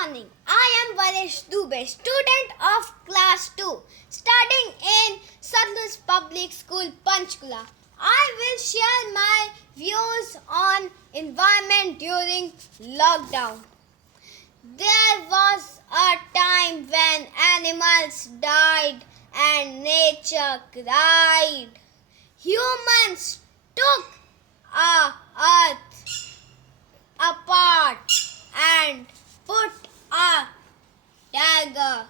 morning. I am Varesh Dubey, student of class 2, studying in Satluj Public School, Panchkula. I will share my views on environment during lockdown. There was a time when animals died and nature cried. Humans took our earth apart and put a dagger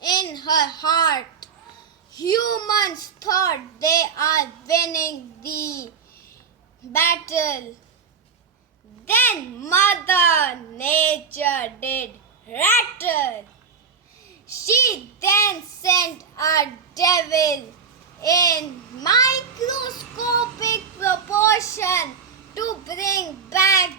in her heart. Humans thought they are winning the battle. Then Mother Nature did rattle. She then sent a devil in microscopic proportion to bring back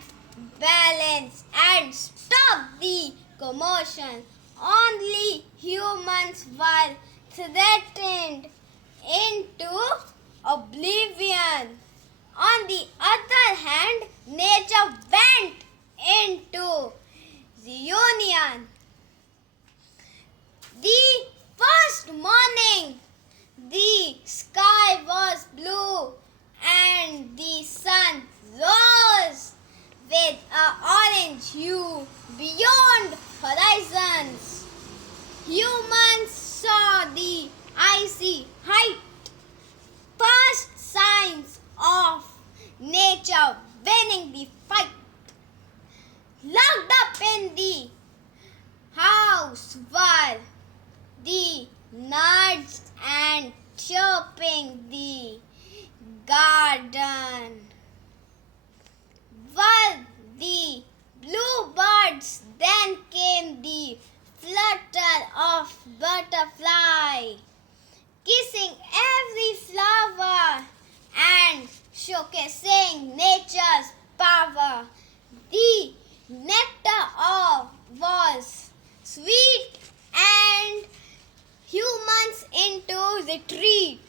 balance and stop the commotion. Only humans were threatened into oblivion. On the other hand, nature went into reunion. The first morning, the sky was blue and the sun rose with an orange hue beyond horizons. Humans saw the icy height, first signs of nature winning the fight. Locked up in the house were the birds and chirping the garden. While the bluebirds, then came the flutter of butterfly, kissing every flower and showcasing nature's power. The nectar was sweet and humans into retreat.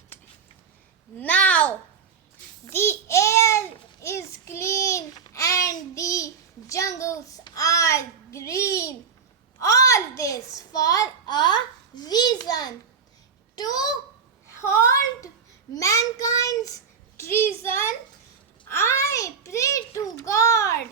Now the air is clean and the jungles are green. All this for a reason: to halt mankind's treason. I pray to God